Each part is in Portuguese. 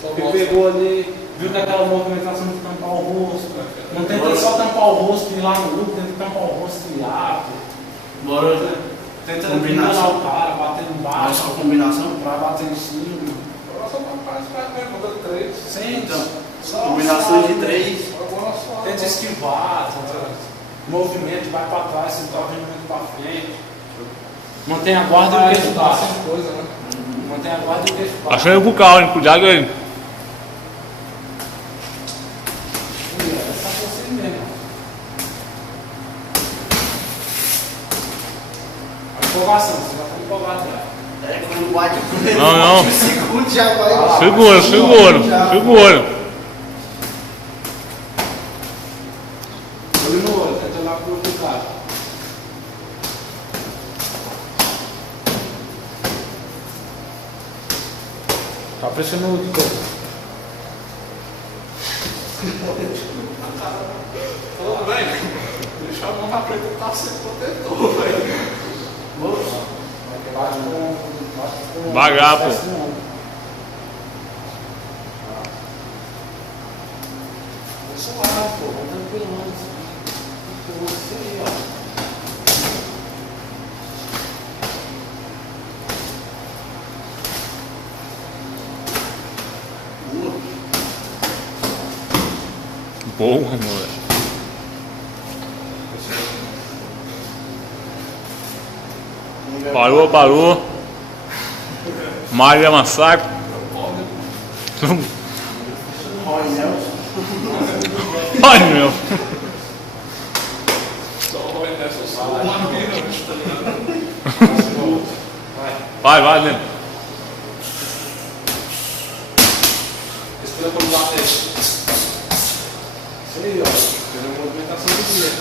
Porque pegou ali, viu que aquela movimentação de tampar o rosto. Não tenta só tampar o rosto e ir lá no grupo, tenta tampar o rosto e ir lá. Bora. Tenta combinar o cara, bater embaixo. Essa combinação? Pra bater em cima. Só para mesmo, conta 3. Sim, Então, só combinações de 3. tenta esquivar, movimento, vai pra trás, você tá movimento pra frente. Mantém a guarda e o queixo baixo. Mantém a guarda e o queixo baixo. Achando com o carro, hein? Cuidado aí. Essa é você mesmo. A empolgação, você vai ficar empolgado já. É, quando bate com ele, Não. segundo já vai. Segura. Olho no olho, tenta olhar pro outro cara. Tá pressionando de coisa. Falou, velho, deixa a mão na frente do carro sem protetor, velho. Vagar, pô. Suave, pô, vamos tranquilão. Você aí, ó. Boa, moleque. Parou. Maria Massacre. Ai, meu. Só o Roy Nelson só uma mina, tá ligado? Vai, Leno. Respira pelo lado aí. Isso aí, ó. Fez a movimentação do dia.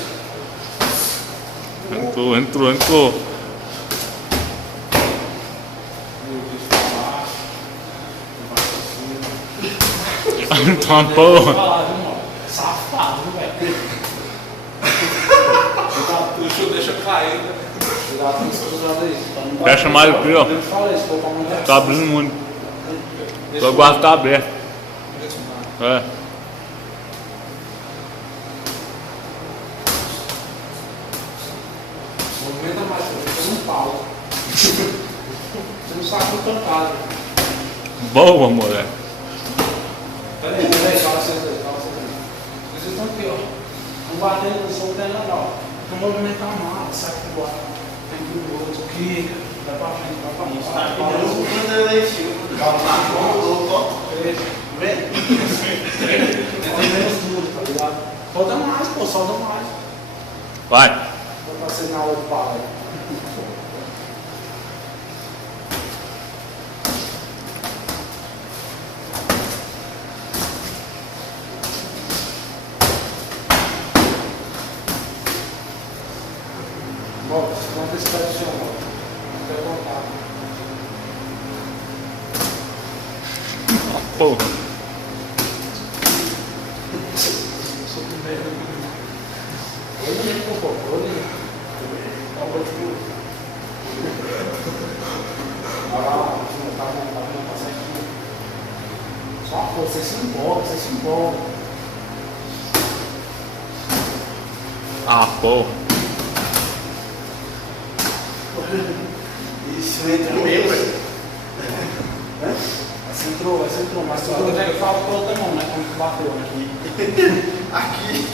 Entrou. Uma porra. Safado, velho. Deixa cair, né? Cuidado com esse cruzado aí. Fecha mais aqui, ó. Eu falei, se for pra mulher. Tá abrindo muito. Só o guarda tá aberto. É. Movimenta mais, você não fala. Você não sabe o tancado. Boa, moleque. Peraí, fala vocês aí. Vocês estão aqui, ó. Não batendo no som, tem nada, ó. Então movimentar a mala, sai pro lado. Tem que ir pro outro, clica. Vai pra frente, vai pra frente. Tá pedindo um leite. Vem. Tem menos duro, tá ligado? Solta mais, pô, solta mais. Vai. Vou passar na aula de pala aí. Bom, vamos ver se vai do chão, ó. Até voltar. Porra. Você se envolve. Ah, porra. Isso entra no meio, velho. Mas entrou, mas tu onde é que fala com a outra mão, né? Como que bateu, né? Aqui.